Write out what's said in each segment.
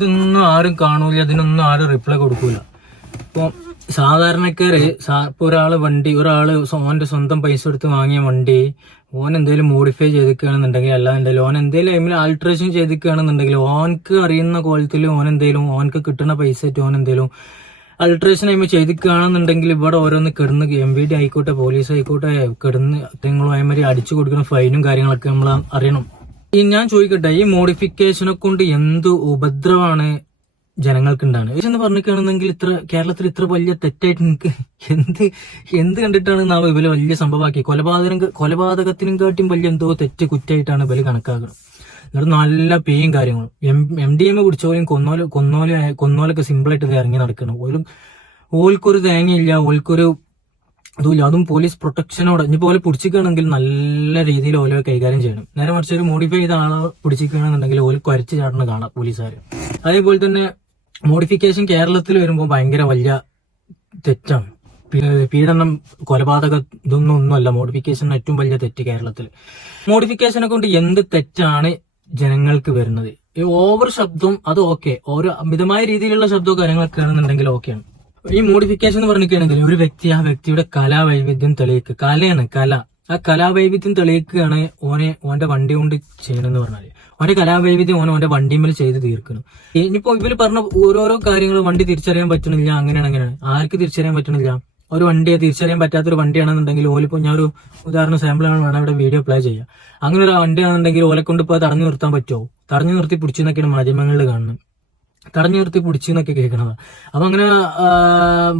ഇതൊന്നും ആരും കാണൂല, ഇതിനൊന്നും ആരും റിപ്ലൈ കൊടുക്കൂല. ഇപ്പൊ സാധാരണക്കാര് ഇപ്പൊ ഒരാള് ഓന്റെ സ്വന്തം പൈസ എടുത്ത് വാങ്ങിയ വണ്ടി ഓൻ എന്തെങ്കിലും മോഡിഫൈ ചെയ്തിക്കുകയാണെന്നുണ്ടെങ്കിൽ, അല്ലാന്നുണ്ടെങ്കിൽ ഓൻ എന്തെങ്കിലും അതിൽ ആൾട്രേഷൻ ചെയ്തിക്കുകയാണെന്നുണ്ടെങ്കിൽ, ഓനക്ക് അറിയുന്ന കോലത്തിൽ ഓനക്ക് കിട്ടുന്ന പൈസ ഓൻ എന്തെങ്കിലും അൾട്രേഷൻ ആയി ചെയ്തിക്കുകയാണെന്നുണ്ടെങ്കിൽ ഇവിടെ ഓരോന്ന് കിടന്ന് MVD ആയിക്കോട്ടെ പോലീസ് ആയിക്കോട്ടെ കിടന്ന് നിങ്ങളും അതേമാതിരി അടിച്ചു കൊടുക്കുന്ന ഫൈനും കാര്യങ്ങളൊക്കെ നമ്മൾ അറിയണം. ഞാൻ ചോദിക്കട്ടെ, ഈ മോഡിഫിക്കേഷനെ കൊണ്ട് എന്ത് ഉപദ്രവമാണ് ജനങ്ങൾക്ക് ഉണ്ടാണ് എന്ന് പറഞ്ഞിട്ടാണെന്നെങ്കിൽ കേരളത്തിൽ ഇത്ര വലിയ തെറ്റായിട്ട് നിങ്ങൾക്ക് എന്ത് കണ്ടിട്ടാണ് നാം ഇവര് വലിയ സംഭവമാക്കി കൊലപാതകത്തിനും കാട്ടിയും വലിയ എന്തോ കുറ്റായിട്ടാണ് ഇവര് കണക്കാക്കുന്നത്. എന്നിട്ട് നല്ല പേയും കാര്യങ്ങളും MDMA കുടിച്ചോലും കൊന്നോലൊക്കെ സിമ്പിളായിട്ട് ഇറങ്ങി നടക്കണം. ഓൽക്കൊരു തേങ്ങയില്ല, ഓൽക്കൊരു അതുമില്ല. അതും പോലീസ് പ്രൊട്ടക്ഷനോടെ ഇനി പോലെ പിടിച്ചിക്കുകയാണെങ്കിൽ നല്ല രീതിയിൽ ഓരോ കൈകാര്യം ചെയ്യണം. നേരെ മറിച്ച് ഒരു മോഡിഫൈ ചെയ്ത ആളെ പിടിച്ചിരിക്കുകയാണെന്നുണ്ടെങ്കിൽ ഓല് കുരച്ച് ചാടണം കാണാം പോലീസുകാർ. അതേപോലെ തന്നെ മോഡിഫിക്കേഷൻ കേരളത്തിൽ വരുമ്പോൾ ഭയങ്കര വലിയ തെറ്റാണ്. പീഡനം, കൊലപാതകം ഒന്നുമല്ല മോഡിഫിക്കേഷൻ ഏറ്റവും വലിയ തെറ്റ് കേരളത്തിൽ. മോഡിഫിക്കേഷനെ കൊണ്ട് എന്ത് തെറ്റാണ് ജനങ്ങൾക്ക് വരുന്നത്? ഈ ഓവർ ശബ്ദം അത് ഓക്കെ, ഓരോ മിതമായ രീതിയിലുള്ള ശബ്ദവും കാര്യങ്ങളൊക്കെ ആണെന്നുണ്ടെങ്കിൽ ഓക്കെയാണ്. ഈ മോഡിഫിക്കേഷൻ എന്ന് പറഞ്ഞിരിക്കുകയാണെങ്കിൽ ഒരു ആ വ്യക്തിയുടെ കലാവൈവിധ്യം തെളിയിക്കുക, കല ആ കലാവൈവിധ്യം തെളിയിക്കുകയാണ് ഓന്റെ വണ്ടി കൊണ്ട് ചെയ്യണമെന്ന് പറഞ്ഞാല്. ഓന്റെ കലാവൈവിധ്യം ഓന്റെ വണ്ടിമേൽ ചെയ്ത് തീർക്കണം. ഇനിയിപ്പോ ഇവര് പറഞ്ഞ ഓരോരോ കാര്യങ്ങൾ വണ്ടി തിരിച്ചറിയാൻ പറ്റണില്ല, അങ്ങനെയാണ് ആർക്ക് തിരിച്ചറിയാൻ പറ്റണില്ല? ഒരു വണ്ടിയെ തിരിച്ചറിയാൻ പറ്റാത്തൊരു വണ്ടിയാണെന്നുണ്ടെങ്കിൽ ഓലിപ്പോ ഞാൻ ഒരു ഉദാഹരണ സാമ്പിളാണ് വേണം ഇവിടെ വീഡിയോ പ്ലേ ചെയ്യാം. അങ്ങനെ ഒരു വണ്ടിയാണെന്നുണ്ടെങ്കിൽ ഓലെ കൊണ്ട് ഇപ്പൊ തടഞ്ഞു നിർത്താൻ പറ്റുമോ? തടഞ്ഞു നിർത്തി പിടിച്ചെന്നൊക്കെയാണ് മാധ്യമങ്ങളിൽ കാണുന്നത്. തടഞ്ഞു നിർത്തി പിടിച്ചെന്നൊക്കെ കേൾക്കണത്. അപ്പൊ അങ്ങനെ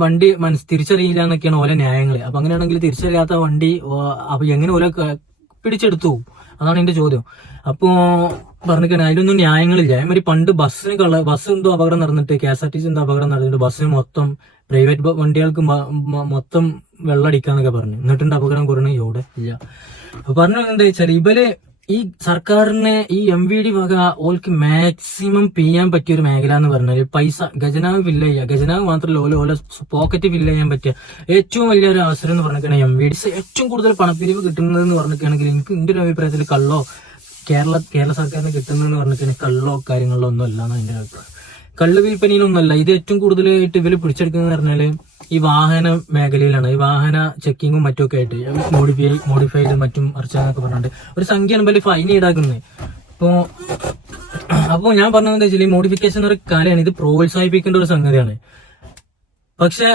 വണ്ടി തിരിച്ചറിയില്ല എന്നൊക്കെയാണ് ഓലെ ന്യായങ്ങള്. അപ്പൊ അങ്ങനെയാണെങ്കിൽ തിരിച്ചറിയാത്ത വണ്ടി അപ്പൊ എങ്ങനെ ഓലെ പിടിച്ചെടുത്തു? അതാണ് എന്റെ ചോദ്യം. അപ്പോ പറഞ്ഞിരിക്കണേ അതിലൊന്നും ന്യായങ്ങളില്ല. അതേമാതിരി പണ്ട് ബസ് എന്തോ അപകടം നടന്നിട്ട് KSRTC എന്തോ അപകടം നടന്നിട്ട് ബസ്സിന് മൊത്തം പ്രൈവറ്റ് വണ്ടികൾക്ക് മൊത്തം വെള്ളടിക്കാന്നൊക്കെ പറഞ്ഞു. എന്നിട്ടുണ്ട് അപകടം കുറയണ ഇവിടെ ഇല്ല. അപ്പൊ പറഞ്ഞു എന്താ വെച്ചാൽ ഇവര് ഈ സർക്കാരിനെ ഈ MVD വക ഓൾക്ക് മാക്സിമം ചെയ്യാൻ പറ്റിയ ഒരു മേഖല എന്ന് പറഞ്ഞാൽ പൈസ ഖജനാവ് ഫില്ല് ചെയ്യുക. ഖജനാവ് മാത്രമല്ല ഓല പോക്കറ്റ് ഫില്ല് ചെയ്യാൻ പറ്റിയ ഏറ്റവും വലിയൊരു അവസരം എന്ന് പറഞ്ഞിട്ടാണ് MVD. ഏറ്റവും കൂടുതൽ പണപ്പിരിവ് കിട്ടുന്നത് എന്ന് പറഞ്ഞിട്ടാണെങ്കിൽ എനിക്ക് എന്റെ ഒരു അഭിപ്രായത്തിൽ കേരള സർക്കാരിന് കിട്ടുന്നതെന്ന് പറഞ്ഞിട്ടുണ്ടെങ്കിൽ കള്ളോ കാര്യങ്ങളിലോ ഒന്നും അല്ല എന്നാണ് എന്റെ അഭിപ്രായം. കള്ള് വിൽപ്പനയിലൊന്നല്ല. ഇത് ഏറ്റവും കൂടുതലായിട്ട് ഇവര് പിടിച്ചെടുക്കുന്നത് പറഞ്ഞാല് ഈ വാഹന മേഖലയിലാണ്. ഈ വാഹന ചെക്കിങ്ങും മറ്റുമൊക്കെ ആയിട്ട് മോഡിഫൈഡ് മറ്റും അർച്ചനൊക്കെ പറഞ്ഞിട്ട് ഒരു സംഖ്യയാണ് വലിയ ഫൈൻ ഈടാക്കുന്നത്. അപ്പോ ഞാൻ പറഞ്ഞത് വെച്ചാൽ ഈ മോഡിഫിക്കേഷൻ ഒരു കാര്യമാണ്, ഇത് പ്രോത്സാഹിപ്പിക്കേണ്ട ഒരു സംഗതിയാണ്. പക്ഷെ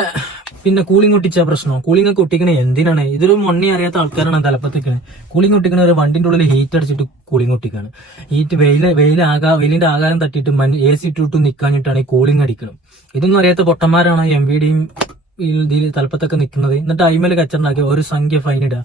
പിന്നെ കൂളിംഗ് ഒട്ടിച്ച പ്രശ്നം. കൂളിംഗ് ഒക്കെ ഒട്ടിക്കണേ എന്തിനാണ്? ഇതൊരു മണ്ണി അറിയാത്ത ആൾക്കാരാണ് തലപ്പത്തേക്കണേ. കൂളിംഗ് ഒട്ടിക്കണ ഒരു വണ്ടിന്റെ ഉള്ളിൽ ഹീറ്റ് അടിച്ചിട്ട് കൂളിംഗ് ഒട്ടിക്കാണ്. ഹീറ്റ് വെയിലിന്റെ ആകാരം തട്ടിയിട്ട് AC ഇട്ടിട്ട് നിൽക്കാഞ്ഞിട്ടാണ് ഈ കൂളിംഗ് അടിക്കണം. ഇതൊന്നും അറിയാത്ത പൊട്ടന്മാരാണ് MVDയും ഇതിൽ തലപ്പത്തൊക്കെ നിൽക്കുന്നത്. എന്നിട്ട് അയിമേല് കച്ചറുണ്ടാക്കി ഒരു സംഖ്യ ഫൈൻ ഇടുക.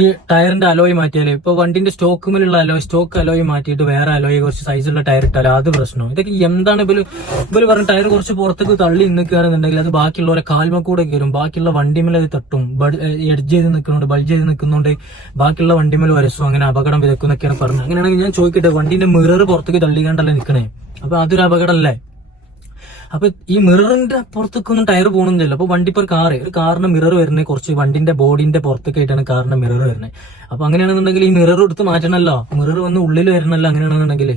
ഈ ടയറിന്റെ അലോയ് മാറ്റിയാല് ഇപ്പൊ വണ്ടിന്റെ സ്റ്റോക്ക് അലോയ് മാറ്റിയിട്ട് വേറെ അലോയ് കുറച്ച് സൈസുള്ള ടയർ ഇട്ടാലോ അത് പ്രശ്നം. ഇതൊക്കെ എന്താണ് ഇവര് പറഞ്ഞ ടയർ കുറച്ച് പുറത്തേക്ക് തള്ളി നിൽക്കുകയാണെന്നുണ്ടെങ്കിൽ അത് ബാക്കിയുള്ളവരെ കാൽമ കൂടെ കയറും, ബാക്കിയുള്ള വണ്ടിമേൽ അത് തട്ടും. എഡ്ജ് ചെയ്ത് നിൽക്കുന്നുണ്ട്, ബൾജ് ചെയ്ത് നിൽക്കുന്നുണ്ട്, ബാക്കിയുള്ള വണ്ടിമേൽ വരസും, അങ്ങനെ അപകടം വിതക്കുന്നൊക്കെയാണ് പറഞ്ഞത്. അങ്ങനെയാണെങ്കിൽ ഞാൻ ചോദിക്കട്ടെ, വണ്ടിന്റെ മിറർ പുറത്തേക്ക് തള്ളിക്കാണ്ടല്ലേ നിൽക്കണേ? അപ്പൊ അതൊരു അപകടമല്ലേ? അപ്പൊ ഈ മിററിന്റെ പുറത്തേക്കൊന്നും ടയർ പോകണമെന്നില്ല. അപ്പൊ വണ്ടി ഇപ്പൊ ഒരു കാറിന്റെ മിറർ വരുന്നത് കുറച്ച് വണ്ടിന്റെ ബോഡിന്റെ പുറത്തേക്കായിട്ടാണ് കാറിന്റെ മിറർ വരുന്നത്. അപ്പൊ അങ്ങനെയാണെന്നുണ്ടെങ്കിൽ ഈ മിറർ എടുത്ത് മാറ്റണല്ലോ, മിറർ വന്ന് ഉള്ളിൽ വരണല്ലോ. അങ്ങനെയാണെന്നുണ്ടെങ്കിൽ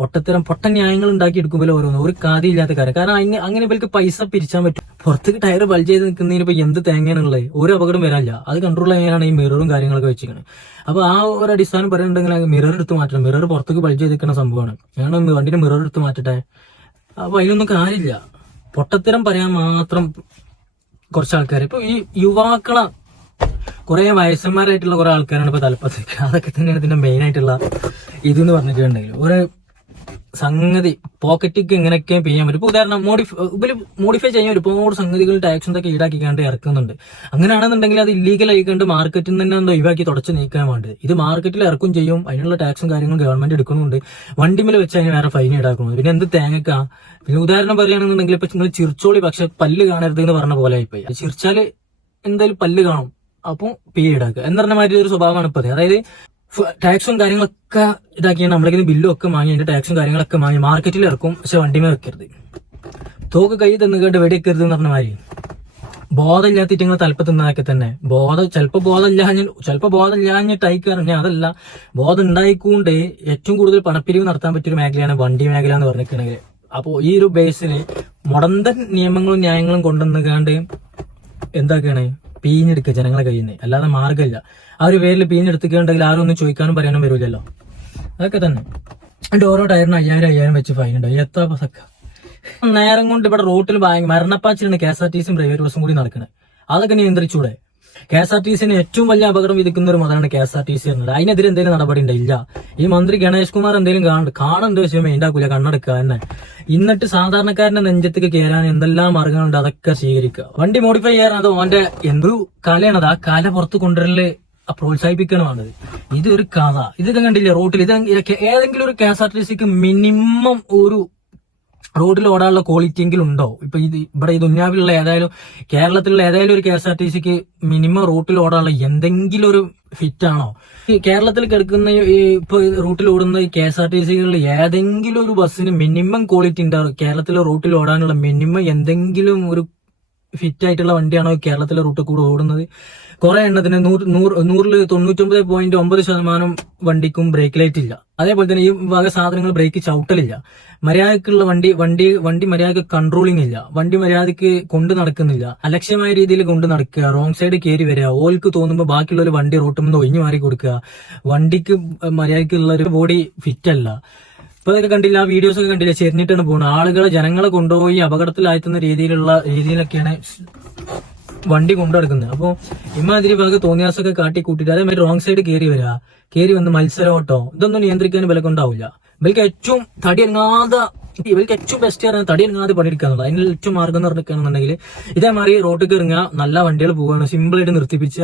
പൊട്ട ന്യായങ്ങൾ ഉണ്ടാക്കി എടുക്കുമ്പോൾ ഓരോന്ന് ഒരു കാര്യമില്ലാത്ത കാര്യം. കാരണം അങ്ങനെ ഇവർക്ക് പൈസ പിരിച്ചാൻ പറ്റും. പുറത്തേക്ക് ടയർ ബൾജ് ചെയ്ത് നിൽക്കുന്നതിന് ഇപ്പൊ എന്ത് തേങ്ങയാണുള്ളത്? ഒരു അപകടം വരാനില്ല. അത് കൺട്രോൾ ചെയ്യാനാണ് ഈ മിററും കാര്യങ്ങളൊക്കെ വെച്ചിരിക്കുന്നത്. അപ്പൊ ആ ഒരു അടിസ്ഥാനം പറയുന്നുണ്ടെങ്കിൽ മിറർ എടുത്ത് മാറ്റണം. മിറർ പുറത്തേക്ക് ബൾജ് ചെയ്ത് നിൽക്കുന്ന സംഭവമാണ്. ഞാൻ വണ്ടിന്റെ മിറർ എടുത്ത് മാറ്റട്ടെ. അപ്പൊ അതിനൊന്നും കാര്യമില്ല. പൊട്ടത്തരം പറയാൻ മാത്രം കുറച്ച് ആൾക്കാർ. ഇപ്പൊ ഈ യുവാക്കളെ കുറെ വയസ്സന്മാരായിട്ടുള്ള കുറെ ആൾക്കാരാണ് ഇപ്പൊ തലപ്പത്തേക്ക്. അതൊക്കെ തന്നെയാണ് ഇതിന്റെ മെയിൻ ആയിട്ടുള്ള ഇതെന്ന് പറഞ്ഞിട്ടുണ്ടെങ്കിൽ ഒരു സംഗതി പോക്കറ്റിക്ക് എങ്ങനെയൊക്കെ ചെയ്യാൻ പറ്റും. ഇപ്പൊ ഉദാഹരണം മോഡിഫൈ ചെയ്യാൻ ഒരുപാട് സംഗതികൾ ടാക്സും ഇതൊക്കെ ഈടാക്കിക്കാണ്ട് ഇറക്കുന്നുണ്ട്. അങ്ങനെയാണെന്നുണ്ടെങ്കിൽ അത് ഇല്ലീഗൽ ആയിക്കൊണ്ട് മാർക്കറ്റിൽ നിന്ന് തന്നെ ഒഴിവാക്കി തുടച്ച് നീക്കാൻ വേണ്ടത്. ഇത് മാർക്കറ്റിൽ ഇറക്കും ചെയ്യും, അതിനുള്ള ടാക്സും കാര്യങ്ങളും ഗവൺമെന്റ് എടുക്കുന്നുണ്ട്. വണ്ടിമേൽ വെച്ച് അതിന് വേറെ ഫൈൻ ഈടാക്കുന്നത്. പിന്നെ എന്ത് തേങ്ങക്കാ? പിന്നെ ഉദാഹരണം പറയുകയാണെന്നുണ്ടെങ്കിൽ ഇപ്പൊ നിങ്ങൾ ചിരിച്ചോളി പക്ഷെ പല്ല് കാണരുത് എന്ന് പറഞ്ഞ പോലെ ആയിപ്പോയി. ചിരിച്ചാല് എന്തായാലും പല്ല് കാണും, അപ്പൊ പി ഈടാക്കുക എന്ന് പറഞ്ഞ മാതിരി ഒരു സ്വഭാവമാണ് ഇപ്പൊ. അതായത് ടാക്സും കാര്യങ്ങളൊക്കെ ഇതാക്കിയാണ് നമ്മളെ ബില്ലും ഒക്കെ വാങ്ങി അതിന്റെ ടാക്സും കാര്യങ്ങളൊക്കെ വാങ്ങി മാർക്കറ്റിൽ ഇറക്കും, പക്ഷെ വണ്ടിമേ വെക്കരുത്. തോക്ക് കൈ തന്നുകൊണ്ട് വെടിവെക്കരുത് എന്ന് പറഞ്ഞ മാതിരി ബോധമില്ലാത്തിട്ട് നിങ്ങൾ തലപ്പത്ത് നിന്നതൊക്കെ തന്നെ ചിലപ്പോ ബോധമില്ലാഞ്ഞിട്ടായിക്കാറ്. ഞാൻ അതല്ല, ബോധം ഉണ്ടായിക്കൊണ്ട് ഏറ്റവും കൂടുതൽ പണപ്പിരിവ് നടത്താൻ പറ്റിയൊരു മേഖലയാണ് വണ്ടി മേഖല എന്ന് പറഞ്ഞിട്ടുണ്ടെങ്കിൽ. അപ്പോ ഈ ഒരു ബേസിന് മുടന്തൻ നിയമങ്ങളും ന്യായങ്ങളും കൊണ്ടുവന്നുകാണ്ട് എന്താക്കാണ് പീഞ്ഞെടുക്കുക ജനങ്ങളെ കയ്യിൽ നിന്ന്. അല്ലാതെ മാർഗമില്ല. ആ ഒരു പേരിൽ പീഞ്ഞെടുത്തിട്ടുണ്ടെങ്കിൽ ആരും ഒന്നും ചോദിക്കാനും പറയാനും വരില്ലല്ലോ. അതൊക്കെ തന്നെ. എന്നിട്ട് ഓരോ ടയറിന് 5000 വെച്ച് ഫൈൻ ഉണ്ടാവും. എത്ര പസക്ക നേരം കൊണ്ട് ഇവിടെ റോട്ടിൽ മരണപ്പാച്ചിലാണ് KSRTC പ്രൈവറ്റ് ബസ്സും കൂടി നടക്കുന്നത്. അതൊക്കെ നിയന്ത്രിച്ചൂടെ? KSRTC ഏറ്റവും വലിയ അപകടം വിധിക്കുന്ന ഒരു മതമാണ് KSRTC എന്നത്. അതിനെതിരെ എന്തെങ്കിലും നടപടി ഉണ്ടായില്ല. ഈ മന്ത്രി ഗണേഷ് കുമാർ എന്തെങ്കിലും കാണുന്നുണ്ട്, പക്ഷേ മെയിൻഡാക്കൂല, കണ്ണെടുക്കുക തന്നെ. എന്നിട്ട് സാധാരണക്കാരന്റെ നെഞ്ചത്തേക്ക് കയറാൻ എന്തെല്ലാം മാർഗങ്ങളുണ്ട് അതൊക്കെ സ്വീകരിക്കുക. വണ്ടി മോഡിഫൈ ചെയ്യാനത് ഓന്റെ എന്തൊരു കലയാണത്. ആ കല പുറത്ത് കൊണ്ടുവരല് പ്രോത്സാഹിപ്പിക്കണമാണത്. ഇതൊരു കഥ. ഇതൊക്കെ കണ്ടില്ലേ റോട്ടിൽ? ഏതെങ്കിലും ഒരു KSRTCക്ക് മിനിമം ഒരു റോഡിൽ ഓടാനുള്ള ക്വാളിറ്റി എങ്കിലും ഉണ്ടോ? ഇപ്പൊ ഇവിടെ ഈ ദുനിയാവിലുള്ള ഏതായാലും കേരളത്തിലുള്ള ഏതായാലും ഒരു KSRTCക്ക് മിനിമം റൂട്ടിൽ ഓടാനുള്ള എന്തെങ്കിലും ഒരു ഫിറ്റ് ആണോ? ഈ കേരളത്തിൽ കിടക്കുന്ന ഇപ്പൊ റൂട്ടിൽ ഓടുന്ന ഈ KSRTCകളിൽ ഏതെങ്കിലും ഒരു ബസ്സിന് മിനിമം ക്വാളിറ്റി ഉണ്ടാവും? കേരളത്തിലെ റൂട്ടിൽ ഓടാനുള്ള മിനിമം എന്തെങ്കിലും ഒരു ഫിറ്റ് ആയിട്ടുള്ള വണ്ടിയാണോ കേരളത്തിലെ റൂട്ടിൽ കൂടെ ഓടുന്നത്? കുറെ എണ്ണത്തിന് 99.9% വണ്ടിക്കും ബ്രേക്ക് ലൈറ്റ് ഇല്ല. അതേപോലെ തന്നെ ഈ വക സാധനങ്ങൾ ബ്രേക്ക് ചവിട്ടലില്ല. മര്യാദക്കുള്ള വണ്ടി മര്യാദക്ക് കൺട്രോളിംഗ് ഇല്ല. വണ്ടി മര്യാദക്ക് കൊണ്ട് നടക്കുന്നില്ല. അലക്ഷ്യമായ രീതിയിൽ കൊണ്ട് നടക്കുക, റോങ് സൈഡ് കയറി വരിക, ഓൽക്ക് തോന്നുമ്പോൾ ബാക്കിയുള്ള ഒരു വണ്ടി റോട്ടിൽ നിന്ന് ഒഴിഞ്ഞു മാറി കൊടുക്കുക. വണ്ടിക്ക് മര്യാദക്കുള്ള ഒരു ബോഡി ഫിറ്റ് അല്ല. ഇപ്പൊ ഇതൊക്കെ കണ്ടില്ല, ആ വീഡിയോസ് ഒക്കെ കണ്ടില്ല, ചെരിഞ്ഞിട്ടാണ് പോകുന്നത്. ജനങ്ങളെ കൊണ്ടുപോയി അപകടത്തിലാഴ്ത്തുന്ന രീതിയിലൊക്കെയാണ് വണ്ടി കൊണ്ടുനടക്കുന്നത്. അപ്പോൾ ഇമാതിരി ഭാഗം തോന്നിയാസൊക്കെ കാട്ടി കൂട്ടിയിട്ട് അതേമാതിരി റോങ് സൈഡ് കയറി വന്ന് മത്സരമോട്ടോ ഇതൊന്നും നിയന്ത്രിക്കാൻ വിലക്ക് ഉണ്ടാവില്ല. ഇവർക്ക് ഏറ്റവും ഇവർക്ക് ഏറ്റവും ബെസ്റ്റ് പറയുന്നത് തടി ഇറങ്ങാതെ പണിയെടുക്കാന്നുള്ളത്. അതിന് ഏറ്റവും മാർഗം എന്ന് പറഞ്ഞിരിക്കുകയാണെന്നുണ്ടെങ്കിൽ ഇതേമാതിരി റോട്ടിൽ ഇറങ്ങുക, നല്ല വണ്ടികൾ പോവുകയാണ്, സിമ്പിളായിട്ട് നിർത്തിപ്പിച്ച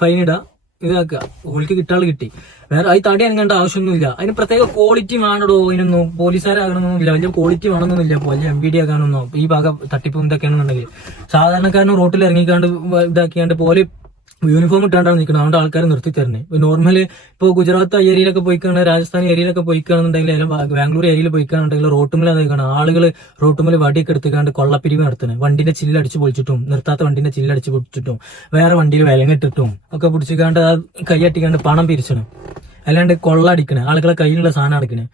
ഫൈൻ ഇടുക, ഇതാക്കുക. ഓൾക്ക് കിട്ടാൾ കിട്ടി. വേറെ അത് തടി അനങ്ങേണ്ട ആവശ്യമൊന്നുമില്ല. അതിന് പ്രത്യേക ക്വാളിറ്റി വേണോ? അതിനൊന്നും പോലീസുകാരാകണമെന്നൊന്നുമില്ല, വലിയ ക്വാളിറ്റി വേണമെന്നൊന്നുമില്ല, വലിയ MVD ആകാനൊന്നോ ഈ ഭാഗം തട്ടിപ്പും ഇതൊക്കെയാണെന്നുണ്ടെങ്കിൽ. സാധാരണക്കാരന് റോട്ടിൽ ഇറങ്ങിക്കാണ്ട് ഇതാക്കിയാണ്ട് പോലെ യൂണിഫോം ഇട്ടാണ്ടാണ് നിൽക്കുന്നത്. അതുകൊണ്ട് ആൾക്കാർ നിർത്തി തരണേ. നോർമല് ഇപ്പൊ ഗുജറാത്ത് ഏരിയയിലൊക്കെ പോയിക്കാണ്, രാജസ്ഥാൻ ഏരിയയിലൊക്കെ പോയിക്കാണെന്നുണ്ടെങ്കിൽ, ബാംഗ്ലൂർ ഏരിയയിൽ പോയിക്കാണെന്നുണ്ടെങ്കിൽ റോട്ടുമേൽ അതായിക്കാണ് ആളുകൾ റോട്ടുമേൽ വടിയൊക്കെ എടുത്തുകൊണ്ട് കൊള്ളപ്പിരിവ് നടത്തുന്നത്. വണ്ടിന്റെ ചില്ലടിച്ച് പൊളിച്ചിട്ടും, നിർത്താത്ത വണ്ടിന്റെ ചില്ലടിച്ച് പൊളിച്ചിട്ടും, വേറെ വണ്ടിയിൽ വിലങ്ങിട്ടിട്ടും ഒക്കെ പിടിച്ചിക്കാണ്ട് കൈയട്ടിക്കാണ്ട് പണം പിരിച്ചണം. അല്ലാണ്ട് കൊള്ളടിക്കണേ, ആളുകളെ കയ്യിലുള്ള സാധനം അടക്കണേ.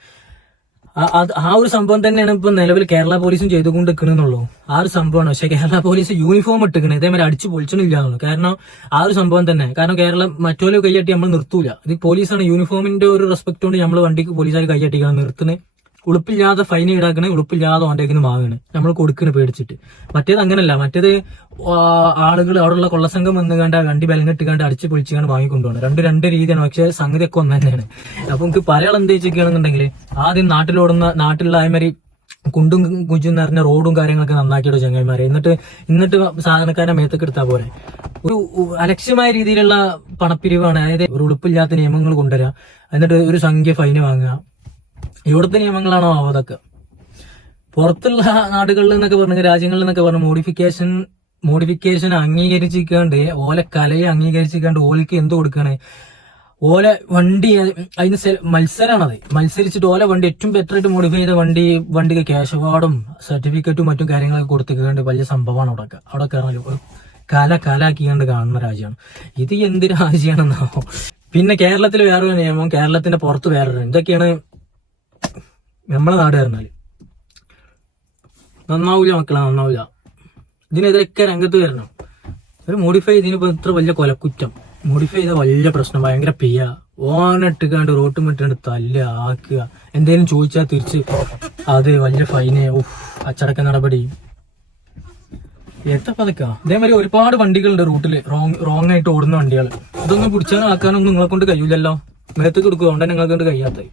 ആ ഒരു സംഭവം തന്നെയാണ് ഇപ്പൊ നിലവിൽ കേരള പോലീസും ചെയ്തുകൊണ്ട് നിൽക്കണമെന്നുള്ളൂ. ആ ഒരു സംഭവമാണ്. പക്ഷെ കേരള പോലീസ് യൂണിഫോം ഇട്ടിക്കണേ, ഇതേമാതിരി അടിച്ചു പൊളിച്ചണില്ല എന്നുള്ളൂ. കാരണം ആ ഒരു സംഭവം തന്നെ. കാരണം കേരളം മറ്റോലെ കൈയട്ടി നമ്മൾ നിർത്തൂല. ഇത് പോലീസാണ്. യൂണിഫോമിന്റെ ഒരു റെസ്പെക്ട് കൊണ്ട് നമ്മൾ വണ്ടിക്ക് പോലീസുകാർ കൈയട്ടിക്കണം, നിർത്തുന്നത്. ഉളുപ്പില്ലാതെ ഫൈൻ ഈടാക്കണേ, ഉളുപ്പില്ലാതെ ഓണ്ടേക്കിന് വാങ്ങണേ, നമ്മൾ കൊടുക്കണ പേടിച്ചിട്ട്. മറ്റേത് അങ്ങനല്ല. മറ്റേത് ആളുകൾ അവിടെയുള്ള കൊള്ളസംഘം വന്നുകാണ്ട് വണ്ടി ബലങ്ങിട്ടുകാണ്ട് അടിച്ച് പൊളിച്ചുകാണ്ട് വാങ്ങിക്കൊണ്ടുപോകണം. രണ്ട് രീതിയാണ്. പക്ഷെ സംഗതിയൊക്കെ ഒന്ന് തന്നെയാണ്. അപ്പൊ നമുക്ക് പറയാൻ എന്താ വെച്ചിരിക്കുകയാണെന്നുണ്ടെങ്കിൽ ആദ്യം നാട്ടിലുള്ള അതേമാതിരി കുണ്ടും കുഞ്ചും നിറഞ്ഞ റോഡും കാര്യങ്ങളൊക്കെ നന്നാക്കിയിട്ട് ചങ്ങായിമാരെ, എന്നിട്ട് സാധാരണക്കാരെ മേത്തൊക്കെ എടുത്താൽ പോരെ. ഒരു അലക്ഷ്യമായ രീതിയിലുള്ള പണപ്പിരിവാണ്. അതായത് ഒരു ഉളുപ്പില്ലാത്ത നിയമങ്ങൾ കൊണ്ടുവരിക, എന്നിട്ട് ഒരു സംഖ്യ ഫൈന് വാങ്ങുക. ഇവിടുത്തെ നിയമങ്ങളാണോ അതൊക്കെ? പുറത്തുള്ള നാടുകളിൽ എന്നൊക്കെ പറഞ്ഞ രാജ്യങ്ങളിൽ നിന്നൊക്കെ പറഞ്ഞ മോഡിഫിക്കേഷൻ അംഗീകരിച്ചിക്കാണ്ട് ഓലെ കലയെ അംഗീകരിച്ചിക്കാണ്ട് ഓലക്ക് എന്ത് കൊടുക്കണേ? ഓലെ വണ്ടി അതിന് മത്സരമാണത്. മത്സരിച്ചിട്ട് ഓലെ വണ്ടി ഏറ്റവും ബെറ്റർ ആയിട്ട് മോഡിഫൈ ചെയ്ത വണ്ടിക്ക് ക്യാഷ് അവാർഡും സർട്ടിഫിക്കറ്റും മറ്റും കാര്യങ്ങളൊക്കെ കൊടുത്തിക്കാണ്ട് വലിയ സംഭവമാണ് അവിടെ പറഞ്ഞാൽ ഒരു കലാക്കിയാണ്ട് കാണുന്ന രാജ്യമാണ് ഇത്. എന്ത് രാജ്യമാണെന്നാവോ? പിന്നെ കേരളത്തിൽ വേറൊരു നിയമം, കേരളത്തിന്റെ പുറത്ത് വേറൊരു. ഇതൊക്കെയാണ് നമ്മളെ നാട് പറഞ്ഞാല്. നന്നാവൂല മക്കളെ, നന്നാവൂല. ഇതിനെതിരൊക്കെ രംഗത്ത് വരണം. ഒരു മോഡിഫൈ ഇതിനിപ്പോ ഇത്ര വലിയ കൊലക്കുറ്റം, മോഡിഫൈ ചെയ്ത വലിയ പ്രശ്നം, ഭയങ്കര പിയ, ഓനിട്ടുകാണ്ട് റോട്ടുമിട്ടാണ്ട് തല്ലുക, ആക്കുക, എന്തേലും ചോദിച്ചാൽ തിരിച്ച് അത് വലിയ ഫൈന്, അച്ചടക്ക നടപടി. എത്ര പതക്കാ? ഇതേമാതിരി ഒരുപാട് വണ്ടികളുണ്ട് റൂട്ടില്, റോങ് ആയിട്ട് ഓടുന്ന വണ്ടികൾ. ഇതൊന്നും പിടിച്ചാലും ആക്കാനൊന്നും നിങ്ങളെ കൊണ്ട് കഴിയില്ലല്ലോ. മേത്തേക്ക് കൊടുക്കുക, അതുകൊണ്ടാണ് നിങ്ങളെ കൊണ്ട് കഴിയാത്തത്.